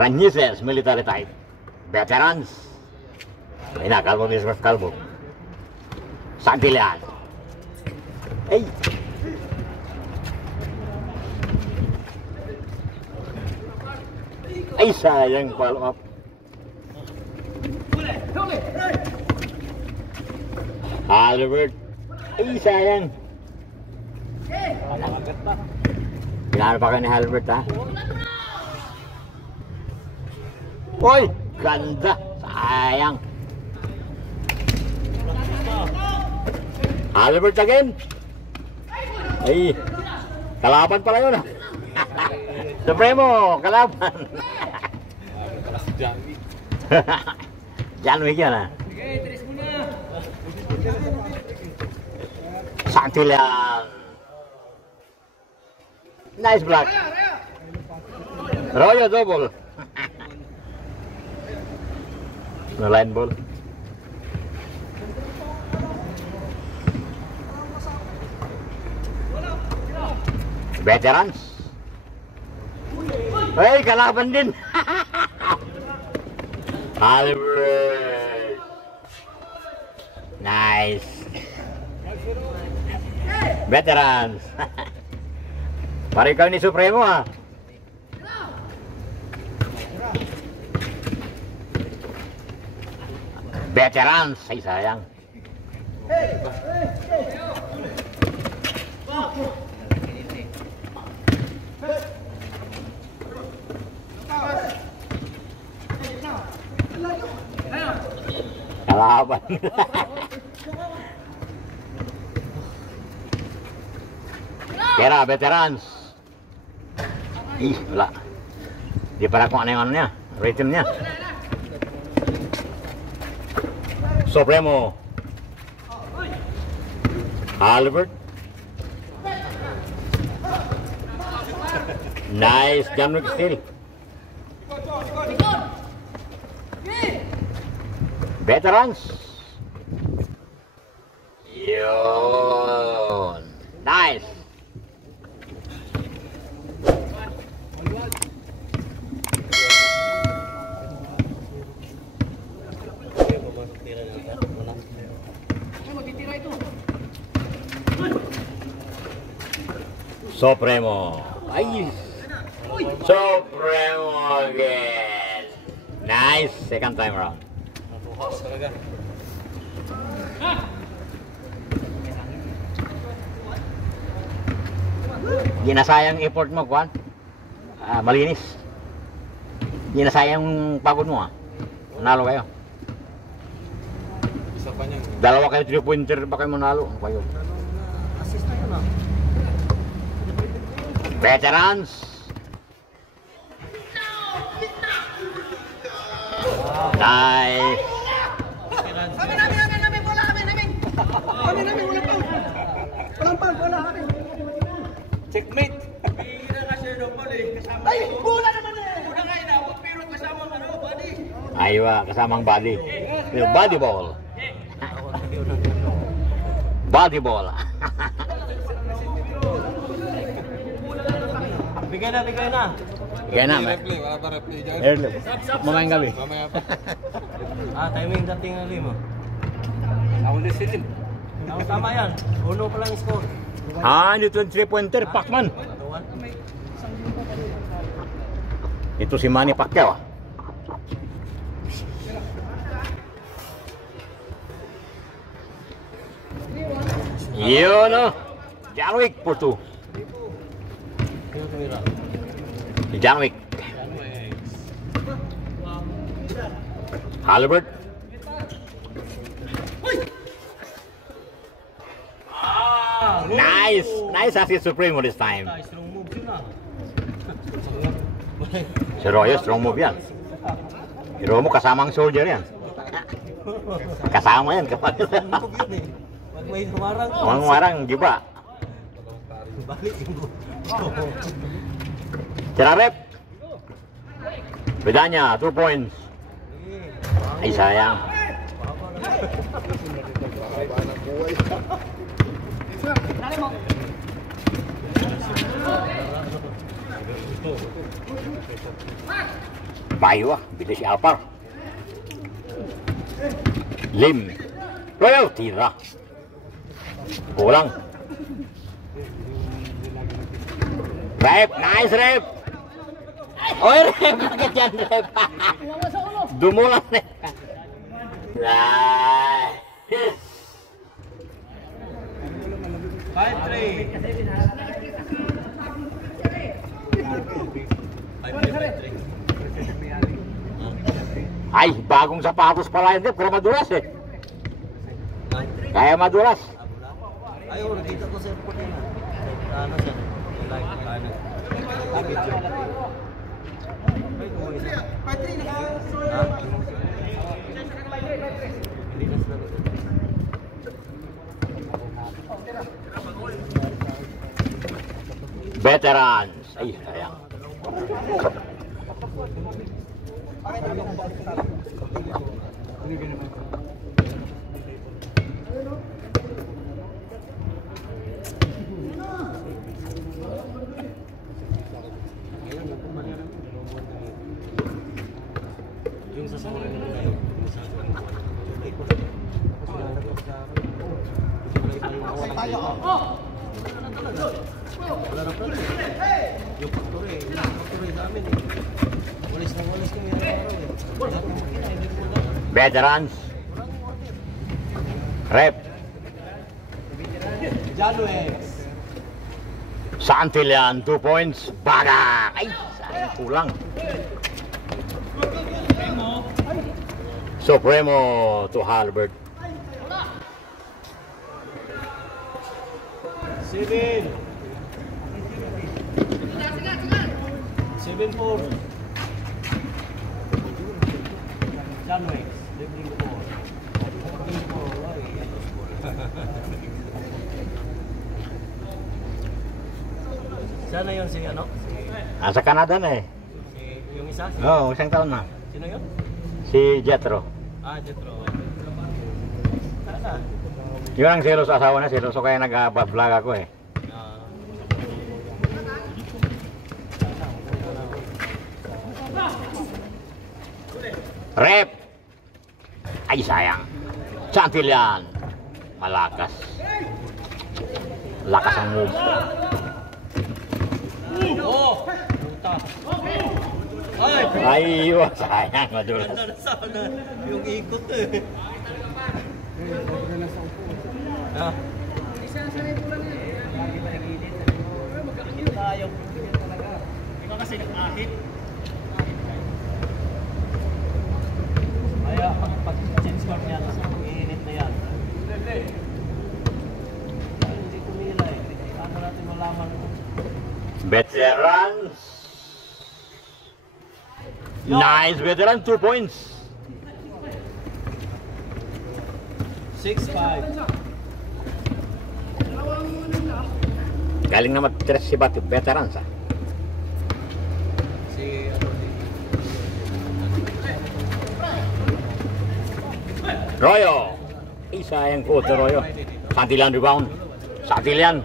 Rañices, military type. Veterans. Ayun na, kalbo, Mr. Kalbo. Santillan. Ay! Ay, sayang follow up. Albert. Ay, sayang. Pinano pa kayo ni Albert, ha? Uy! Ganda! Sayang! Albert again! Ay! Kalaban pala yun, ha? Supremo! Kalaban! John Wick. John Wick yan, ha? Okay, tres muna. Santillan! Nice block! Royo double! No line ball. Veterans. Hey, kalaban din. Albert. Nice. Veterans. Pare ikaw ni Supremo, ha. Veterans, ay sayang. Kalaban. Kera, veterans. Ih, wala. Di para kung ano yung ano niya, rating niya. Supremo. Albert. Nice, John Wick still. Veterans. Yun. Nice. Supremo. Ay. Supremo again. Nice. Second time around. Nabuhas talaga. Ginasayang effort mo, Kwan. Malinis. Ginasayang pagod mo, ha. Manalo kayo. Isa pa niyan. Dalawa kayo 3-pointer, baka kayo manalo. Ano kayo? Assist na yun, ah. Veterans. Nice. Kami, bola kami, wala pa. Walang pa, bola kami. Checkmate. Bihira ka siya ng bola, kasama. Ay, bola naman eh. Bola nga, inabot, pero kasama ano, buddy. Aywa, kasamang body. Body ball. Body ball. Bigay na. Kaya na, Replay, wala pa replay dyan. Early. Mamayang gabi. Mamaya pa. Timing dating ali mo. Ako na silin. Tama yan. Uno pa lang score. Ito 3-pointer, Pacman. Ito si Manny Pacquiao. Yun, oh. John Wick for 2. John Wick. Albert. Nice. Nice assist Supremo this time. Strong move sila. Si Royo, strong move yan. Si Romo, kasamang soldier yan. Kasama yan. Move yun eh. Pag may humarang. Humarang, giba. Balik yung Tirarep. Bedanya, 2 points. Ay, sayang. Bayo ah, bilis si Alpar. Lim. Royo, tira. Kulang. Rep, nice rep. Oy, rep, bakit yan rep? Dumulan eh. Nice. 5-3. Ay, bagong sapatos pala yun, pero madulas eh. Kaya madulas. Ay, nakita ko sa airport yun. Ano siya? Like, video. Veterans. Ay, sayang. Yung sa sasakyan nila wala na pala. Yung faktor eh. Yung faktor eh sa amin eh. Walis na walis kami yung araw eh. Veterans. Rep. Januex. Santillan, 2 points. Baga. Ay, sayang kulang. Supremo to Halbert. 7. 7-4. Januex. Dribbling 4. Sana yun si ano? Nasa Canada na eh. Yung isa? Oo, isang taon na. Sino yun? Si Jetro. Ah, Jetro. Sana. Yun ang selos asawa na, seloso kaya nag-vlog ako eh. Rep! Ay, sayang. Santillan. Malakas. Lakas ang move. Oh! Puta. Ay! Ay, sayang. Madulas. Ganda na sana yung ikot eh. Ah. Tayo. Ikaw kasi nag-ahit. Kaya pag-change card yan, iinit na yan. Hindi kumila eh. Paano natin malaman ito? Veterans. Nice veteran, 2 points. 6-5. Galing na matires si Veterans ah. Si ano Royo. Isa yung quote Royo. Santillan rebound. Santillan.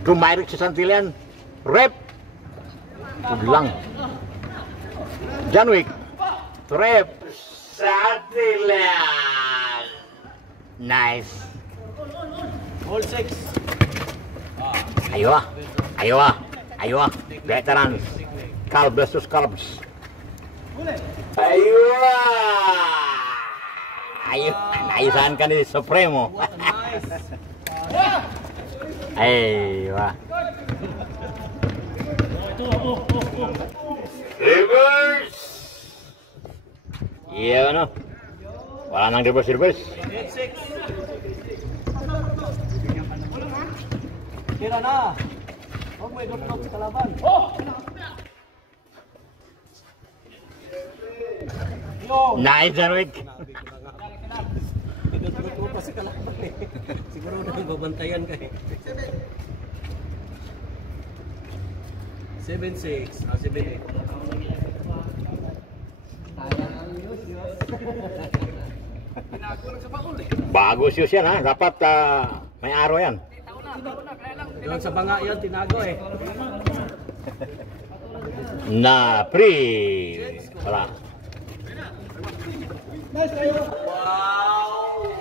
Tumayrik si Santillan. Rep. Lang. Janwick. Rep. Santillan. Nice. all 6. Ayo ah. Ayo ah. Ayo ah. Veterans. Calb versus Calbs. Ayo ah. Ayo. Naisahan ka ni Supremo. Nice. Ayo ah. Reverse. Iya ano. Wala nang reverse. 8-6. Kira na. Huwag mo i-drop sa kalaban. Nice, Janwick. I-drop mo pa sa kalaban eh. Siguro na babantayan ka eh. 7-6. 7-8. Bago shoes yan ha. Dapat may araw yan. Doon sa banga yan, tinago eh. Na free. Wala.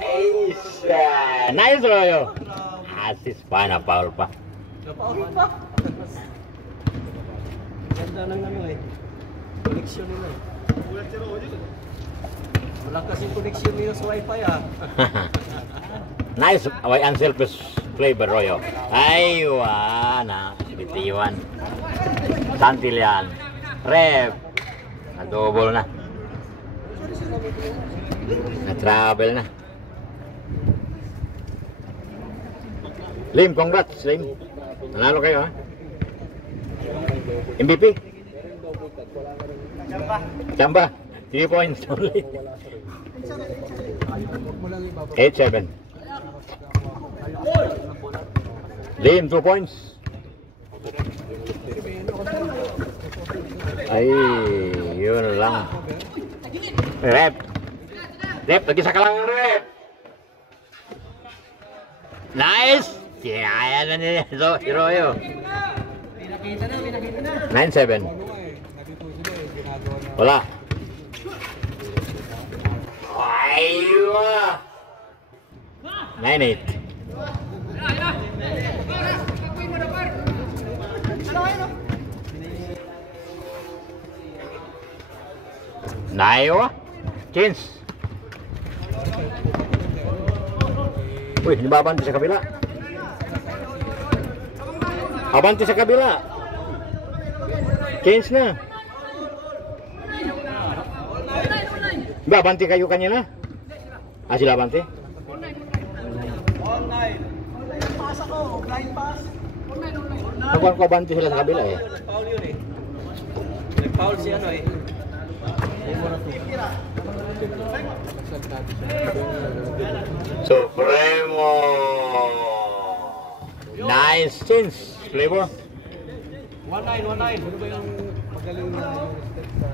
Ace. Nice Royo. Assist pa na foul pa. Napaulog pa. Ganda lang naman eh. Connection nila eh. Wala kasing connection nila sa wifi ah. Nice. Away unselfish flavor Royo. Aywa na. Bitiwan. Santilian. Rep. Na-double na. Na-travel na. Lim, congrats, Lim. Nanalo kayo, ha? MVP? Chamba. 3 points only. 8-7. Lim, 2 points. Ay, yun lang. Rep. Rep, lagi sa kalangan, Rep. Nice. Kaya na niya si Royo. 9-7. Wala. Aywa. 9-8. Naiwa. Change. Uy, nababante sa kabila. Abante sa kabila. Change na. Ba, abante kayo kanina? Ah, sila abante? Online. Pass ako, blind pass. Nagkuhan ko abante sila sa kabila eh. Nag-foul yun eh. Nag-foul si ano eh. Supremo. Nice change. Flavor. 1-9. Ano ba yung magaling na step sa...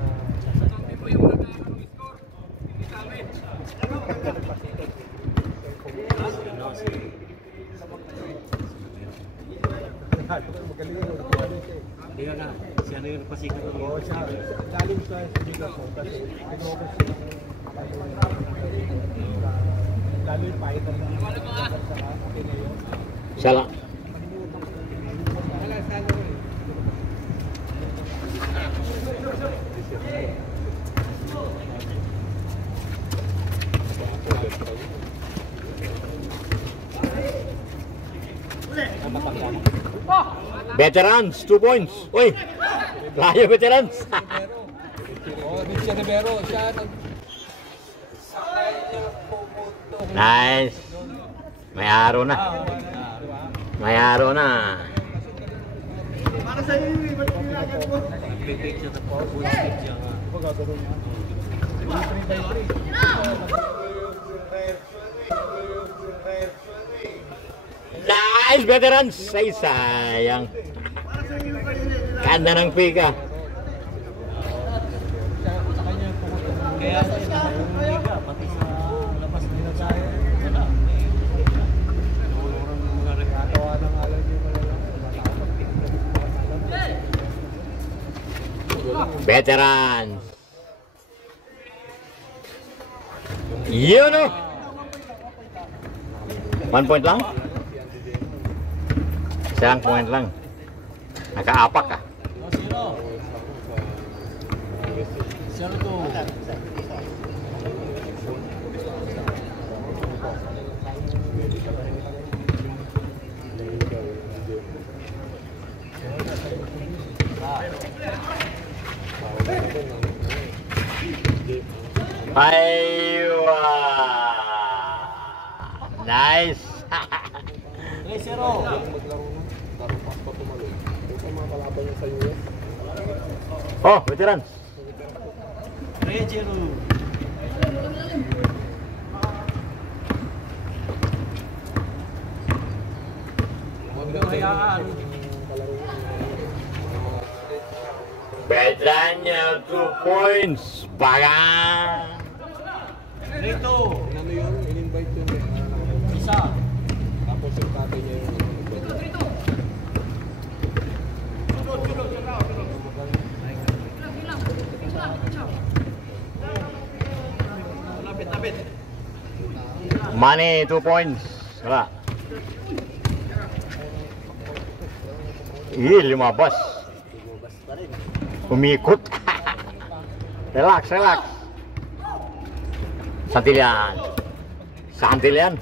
Hindi nga, siya na yung pasikat ng mga siya. Galing sa dito ko, kasi pinokos siya. Lalo yung pahit ang mga Siya lang. Veterans, 2 points. Uy, layo veterans. Siya Rivero, siya Nice. May araw na. May araw na. para sa iyo, ba't pinagad mo? Nag-pick siya sa power, full stick siya nga. Gagawin niya. 3x3. Nice veterans. Ay, sayang. Ganda ng pika. Kaya sa liga, pati sa labas nila tayo, wala. Nangulurang mga nagkatawa ng alam niyo malalaki. Veterans. Yun o. 1 point lang? Isang point lang. Nakaapak ka. 0-0. 0-2. Aywa. Nice. 3-0. Oh, veterans. 3-0. Huwag nang hayaan. Bedanya 2 points. Baga. 3-2. Ano yun? In-invite yun eh. Isa. Tapos yung tatay niya yung... Money, 2 points. Wala. Lumabas. Lumabas pa rin. Umikot. Relax, relax. Santillan. Santillan.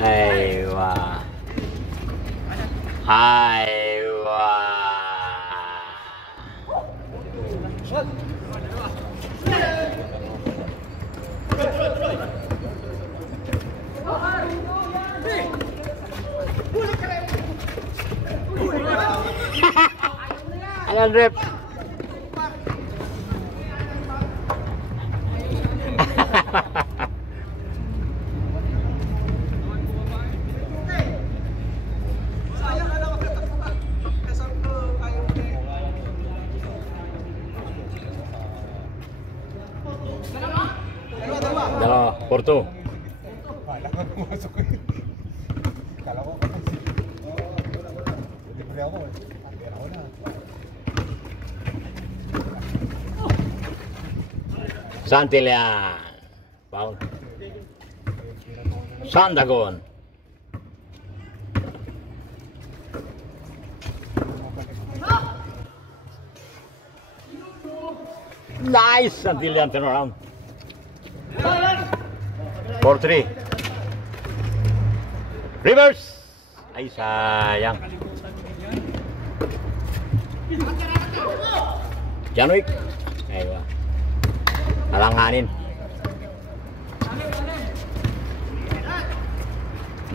Aywa. Aywa. Ayan, rep. Dalawa, Porto. Kala ko pumasok ko yun. Kala ko kasi. Hindi pa rin ako eh. Pera ko na. Santillan. Foul. Sandagon. Nice! Santillan turn around. 4-3. Reverse! Ay, sayang. Janwick. Aywa. Alanganin.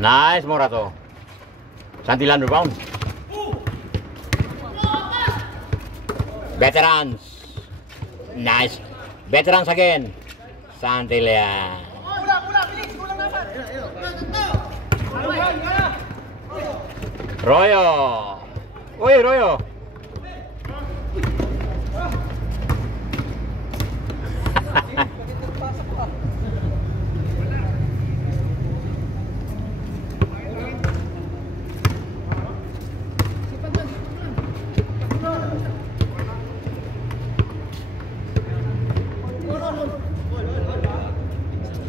Nice, Morato. Santillan rebound. Veterans. Nice. Veterans again. Santillan. Royo. Uy, Royo.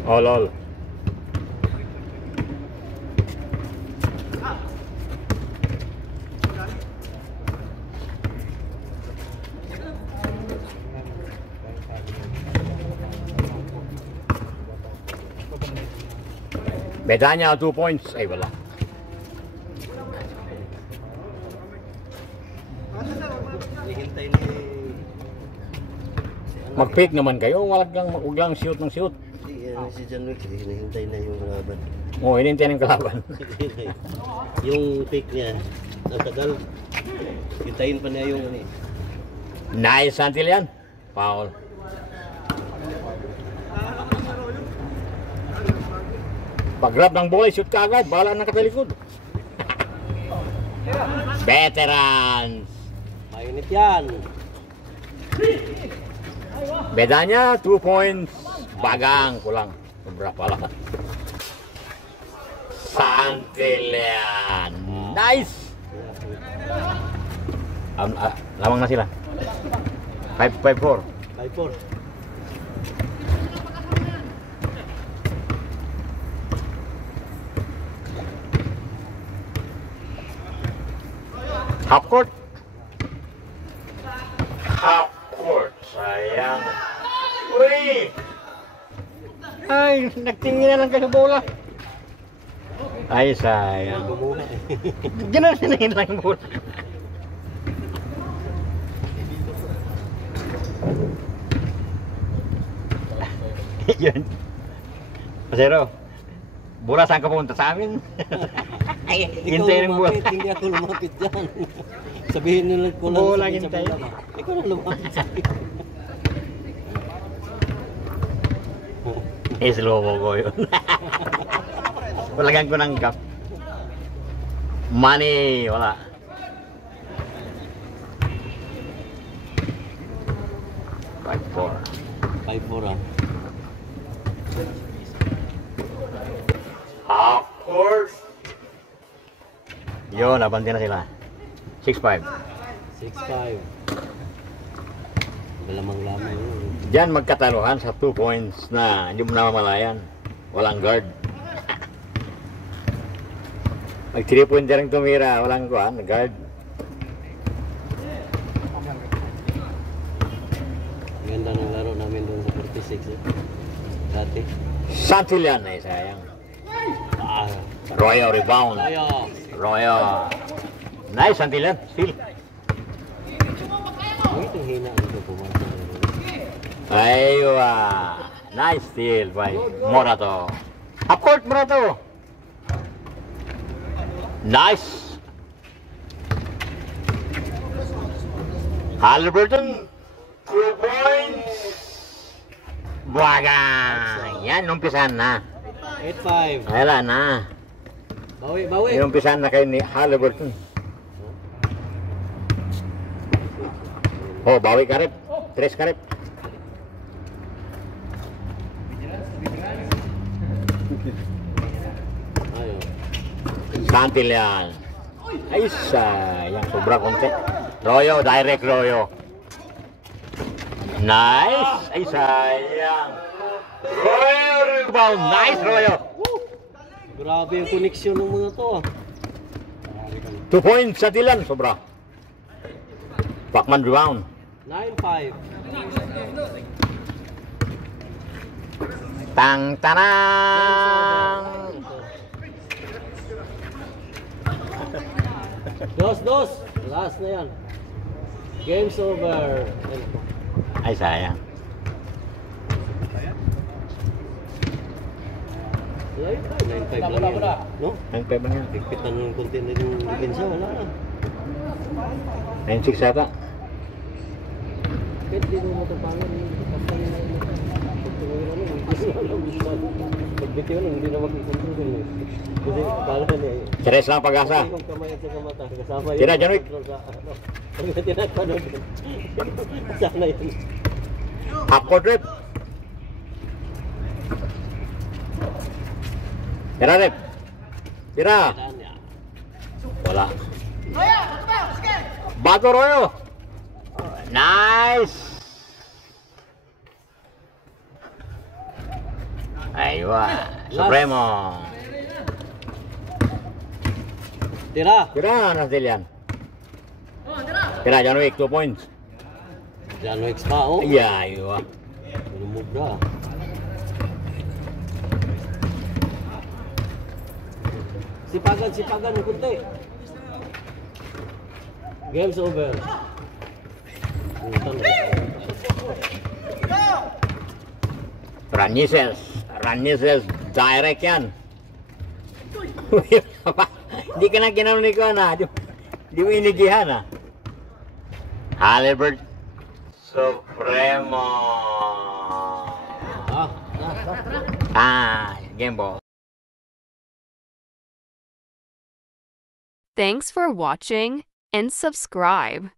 All. Bedanya 2 points. Ay, wala. Hihintay ni... Mag-pick naman kayo. Wag lang shoot ng shoot. Si John Wick, hinihintay na yung laban. Oo, hinintay ng kalaban. Yung pick niya, nagtagal. Hintayin pa niya yung ano eh. Nice, Santillan. Foul. Pag-grab ng bola, shoot ka agad. Bahala na katalikod. Veterans. Mayunit yan. Bedanya 2 points. Bagang kulang. Sobra pala. Santillan. Nice. Lamang na sila. 5-4. 5-4. Half court. Half court. Sayang. Uy! Ay, nagtingin na lang kayo sa bola. Ay, sayang. Gumuha eh. Ganun siningin lang yung bola. Yun. Pasero, bola saan ka pumunta sa amin? Ay, hintay ng bola. Hindi ako lumapit dyan. Sabihin nila ko lang. Bola, sabihin sa hintay. bola. Ikaw lang lumapit sa akin. Slow mo ko yun. Palagan ko ng cup. Money, wala. Five, 5-4 ah. half court. Yun, nabanti na sila. 6-5. 6-5. Malamang-lamang yun. Diyan magkataluhan sa 2 points na hindi mo namamalayan. Walang guard. Mag 3 point rin tumira, walang guard. Ganda ng laro namin doon sa 46 eh. Dati. Santillan ay sayang. Ah, Royo rebound. tayo. Royo. Nice Santillan. Steal. Ito hina dito pumasok. Aywa. Nice steal by Morato. Half court Morato. Nice. Halliburton. 2 points. Buwaga. Yan, umpisahan na. 8-5. Wala na. Bawi, bawi. Umpisahan na kayo ni Halliburton. Oh, bawi karip. 3 karip. Ayo. Santillan. Ay, sayang. Sobra konti. Royo, direct Royo. Nice. Ay, sayang. Royo, rebound. Nice, Royo. Grabe yung koneksyon ng mga to ah. 2 points sa Dylan. Sobra. Pacman rebound. 9-5. Tang tanang. Dos. Last na yan. Game's over. Ay, sayang. Ay, 9-5 lang yan. No? Ang peba niya. Pigpitan ng konti na yung depensa. Wala na. 9-6 ata. Kahit di mo matapangan yung kapal na yun. Pagbitiw lang, hindi na magkikontrol eh. Kasi akala niya eh. Tres lang pag-asa. Yung kamay at saka mata, kasama Tira, John Wick. Pag tinatanood yun. Sana yun. Half court rip. Tira rip. Tira. Saan niya? Wala. Bato Royo. Nice. Aywa. Supremo. Tira! Tira na Dylan. Tira John Wick 2 points. Diyan no pa oh. Yeah, aywa. Lumog na. Sipagan ng kunti. Game's over. Ranises direct yan. Hindi ka na kinanong ko na. Di mo inigihan ha. Halliburton. Supremo. Game ball. Thanks for watching and subscribe.